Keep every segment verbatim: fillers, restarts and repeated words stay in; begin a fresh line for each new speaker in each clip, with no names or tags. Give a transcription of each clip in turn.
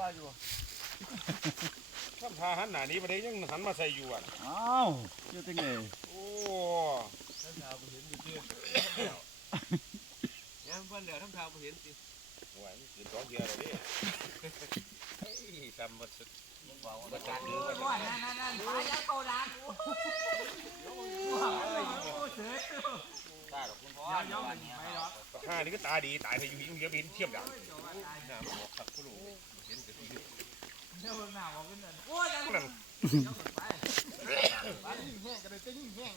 ว่าอยู่
ทำทาหันหน้านี้ประเดี๋ยวยังหันมาใส่อยู่อ่ะ
อ้าวอยู่ตรงไหน
โอ้
ทำทางเห็นอยู่ที่ยังเพิ่นเดี๋ยวทำทางเห็นสิ
โอ้ยคือสองเดียวเลยดิทำมาสุดมาจัดดื้อกัน
นั่นนั่นนั่นปลายักษ์โกดังโอ้เสือ
ตาดอกคุณพ่อห้านี่ก็ตาดีตายไปอยู่หิ้งเลี้ยบหินเทียบดังน้ำบอกขับผู้ลูกเห็นกับที่ยืด
เดี๋ยวหน้าบอกกันนั่นโอ้ยนั่นไปไปยิ่งแห้งกันเลยจะยิ่งแห้ง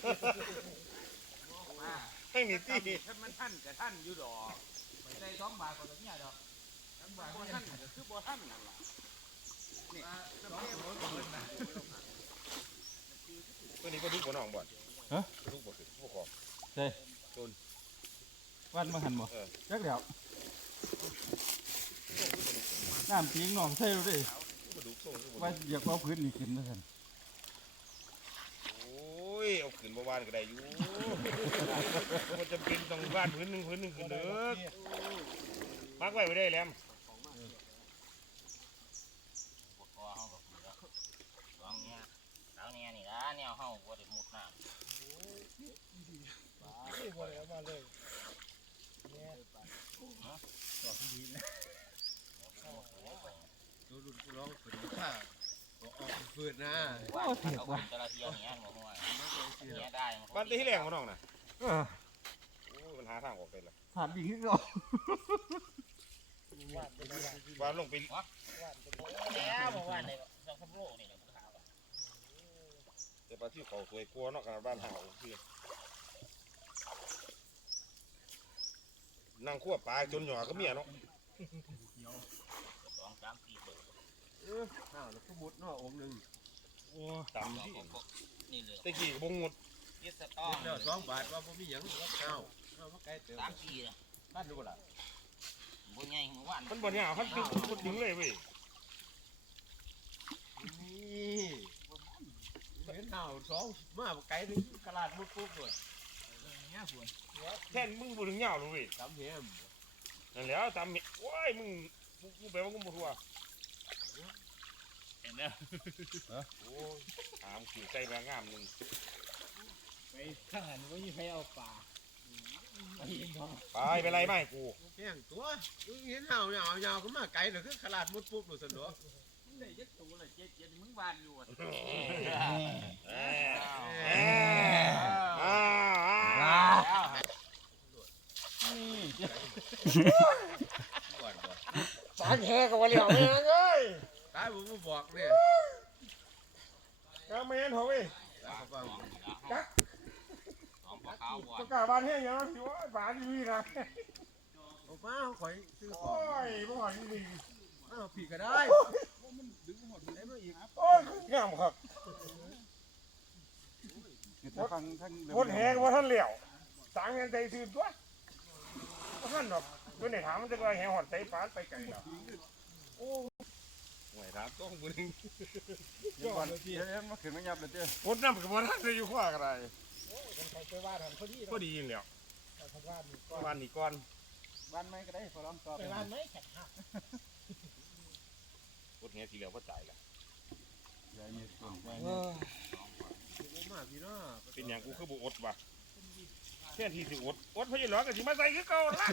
ให้มีที่
ถ้ามันท่านกับท่านอยู่ดอก
ไปใส่สองบาทก็จะเนี่ยดอกสองบาทก็
ท่านก็คือบ่ท่านนั่นล่ะ
นี่สองโลก็เพิ่นนะ
ตัวนี้ก็ดูบ่น้องบ่
ฮะ
ดูบ่คือพวกของ
ใช่จนวันมาหันบ่จักเดี๋ยวน้ำทิ้งหนองใช่เลยว่าอยากเอาพื้นนี่ขึ้นนะท่าน
โอ้ยเอาขึ้นบ่วานก็ได้อยู่มันจะเป็นต้องวานพื้นหนึ่งพื้นหนึ่งขึ้นเด้อมักไว้ไม่ได้แล้ว
สองเนี่ยสองเนี่ยนี่ละเนี่ยเฮาบ่ได้มุดน้ำ
บ่ได้มาเลยเนี่ย
ดอกดีนะดูดูร้องฝืนข้าก็ออกฝืนนะ
ว่าเขาคนจระเข้เนี่ยหมดหัวเนี่ยได้
บ้านที่แรงของน้องน่ะโอ้มันหาทางออกเป็นละ
ผ่านดิ่งขึ้นก่อน
วานลงไป
แล้วบอกว่าในสองพันโลนี่เลยขาว
แต่ปลาที่เขาสวยกลัวเนาะขนาดบ้านหาวคือนั่งขั้วปลาจนหยอก็เมียเนาะ
สองสามสี่ตัว
เออข้าวแล้วก็มุดเนาะองค์หนึ่ง
โอ้ต่ำที่
นี่เลย
ตะกี้บงหมด
ยึดสต๊อก
เดี๋ยวสองบาทว่าผมมีอย่างข้าวข้าวมาไกลเติม
สามสี่นะ
ท่านดูล่ะ
บุญใหญ่เมื่อวาน
มันบ่เนี่ยมันดึงมันดึงเลยเว้ย
นี่เห็นข้าวสองมาไกลถึงตลาดมุดปุ๊บเลย
เนี่ยส่วน
แท่นมึงบ่ถึงเหงาเลยเว้ย
ตำเหี้ยม
นั่นแล้วตำเหี้ยโอ้ยมึงมึงแปลว่ามึงบ่ทัว
เห็นแล้ว
โอ้ยหามขี่ใจแรงงามหนึ่ง
ไปข้างหันว่ามีใครเอาปลา
ไปไปไรไม่กู
แข่งตัวเห็นข้าวยาวยาวก็มาไกลเลยคือตลาดมุดปุ๊บดูสนุก
มึงได้ยัดตัวเลยเจ๊เจ๊มึงบานอยู่อ่ะ
สารแห่กับวันเหลียวแม่งเอ้ย
ตายผมบอกเนี่ย
กาแมนเขาเว้ยจักก็กาบ้านแห้งยังสิวะบ้านอยู่นี่นะ
ออกมาเขาคอยซื้อของ
โอ้ยบ่หอยดี
อ้าวผีก็ได้มันดึงหมดได้มาอีก
โอ้ยงามครับคนแห่กับว่าท่านเหลียวสางเงินใจซื้อตัวท่านหรอกตัวไหนถามมันจะก็แห่หอดใจฟ้าไปไกลแล้วโอ้ไหวถามต้องบุญ
ย้อนพี่เอ็มมาขึ้นมายับเลยเจ้
คนน้ำกับว่าท่านจะอยู่ขวาอะไร
ไปว่าทำพอดี
พอดีอย่างเดียววันนี้ก่อน
บ้านไหมก็ได้พอลองต่อไปบ้านไหมแข็งหัก
รถเงี้ยทีเดียวก็จ่ายละเป็นอย่างกูคือบุอดว่ะแค่ทีสิอดอดพยาหลอกกับสิมาใส่คือเก่าละ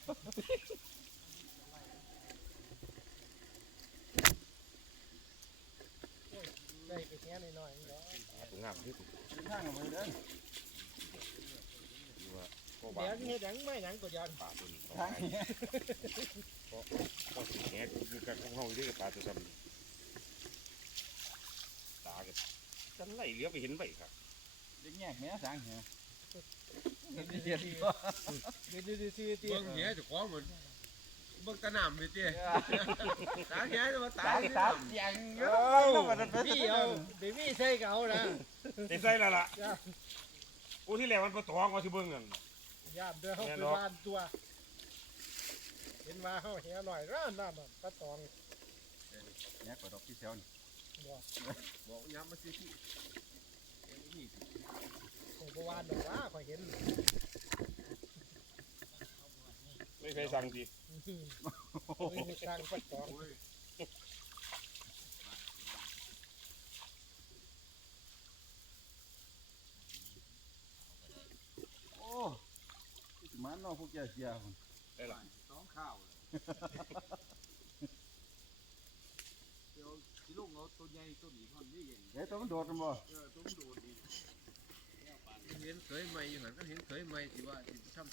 ได้ไปแค่หน่อยๆเนาะ
ตัวงามที่สุด
ข้างออกมาเด้อ
เดี๋ยวที่เห็นยังไม่ยังตัวยัน
ป่าตัวนี้ทางนี้เพราะเพราะสิ่งนี้อยู่กับของเราด้วยป่าตัวจำตากันจะไล่เลี้ยวไปเห็นไปครับ
เด็กแง่แง่สางเหรอ
เดี๋ยวเดี๋ยวเดี๋ยวเดี๋ยวเดี๋ยวเดี๋ยวจะคล้องเหมือนเบิ่งตะหนำไปเตี้ยตาแง่จะมาตาย
ตาอย่างเยอะ
พี่เอาเดี๋ยวพี่ใส่เก่านะ
ใส่แล้วล่ะโอ้ที่แรกมันประตองว่าที่เบิ่งนั่น
ยามเด้อเขาคือบ้านตัวเห็นว่าเขาเหี้ยหน่อยร้านน้ำปลาตอง
เนี่ยกดดอกที่เซลล์
บอก
บอกย้ำมาสิพี่
ของบัวานดอกว่าคอยเห็น
ไม่เคยสั่งดิ
ไม่สั่งปลาตอง
โอ้สิมันเนาะพวกแกเสียพุ่น
น้องข้าวเดี๋ยวสิลูกเอาตัวใหญ่ตัวนี้ก่อนนี่เย็น
เอ๊ะตัวมันโดดกันบ่
เออตัวมันโดนดีเห็นเคยใหม่อยู่หันก็เห็นเคยใหม่ที่ว่าที่ทำ